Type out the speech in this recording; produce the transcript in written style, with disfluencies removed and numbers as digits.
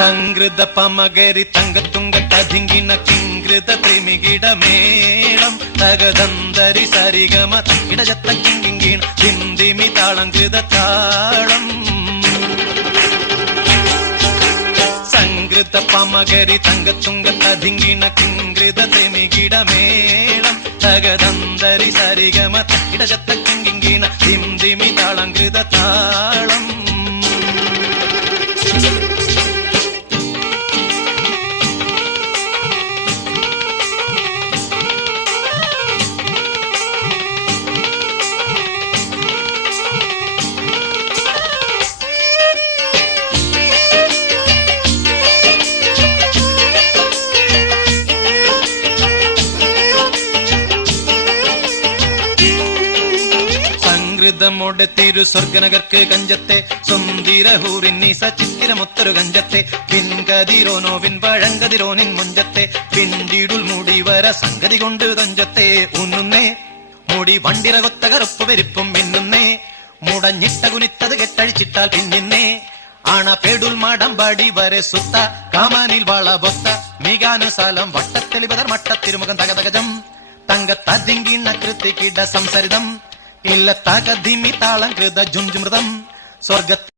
സംഗൃത പമകരി തങ്കത്തുങ്ക തതിങ്കിണ കിങ്കൃത ത്രിമികിട മേളം തകതന്തരി സരിഗമ ഇടജത്ത കിങ്കിണ ചിന്തിമി താളങ്കൃത താളം സംഗൃത പമകരി തങ്കത്തുങ്ക തതിങ്കിണ കിങ്കൃത ത്രിമികിട മേളം തകതന്തരി സരിഗമ ഇടജത്ത കിങ്കിണ ചിന്തിമി താളങ്കൃത താളം ോടെ തിരു സ്വർഗനഗർക്ക് കഞ്ചത്തെ സുന്ദരഹൂറിന്നീസ ചിത്തിരമൊത്തൊരു കഞ്ചത്തെ പിൻകതിരോനോവിൻ പഴങ്കതിരോനിൻ മുഞ്ചത്തെ പിന്തിടുൽ മുടി വര സംഗതി കൊണ്ട് തഞ്ചത്തെ ഉന്നുന്നേ മുടി വണ്ടിറകൊത്ത കറുപ്പ് വെരിപ്പും മിന്നുന്നേ മുടഞ്ഞിട്ട കുനിത്തത് കെട്ടഴിച്ചിട്ടാൽ പിന്നിന്നേ ആണ പേടുൽ മാടമ്പാടി വരെ സുത്ത കാമാനിൽ വളബൊത്ത മികാനുസാലം വട്ടത്തെളിപതർ മട്ടത്തിരുമുഖം തകതകജം തങ്കത്തതിങ്കിണ കൃതികിട സംസരിതം ഇല്ല തകധിമി താളം കൃത ജുംജുമൃതം സ്വർഗത്തിൽ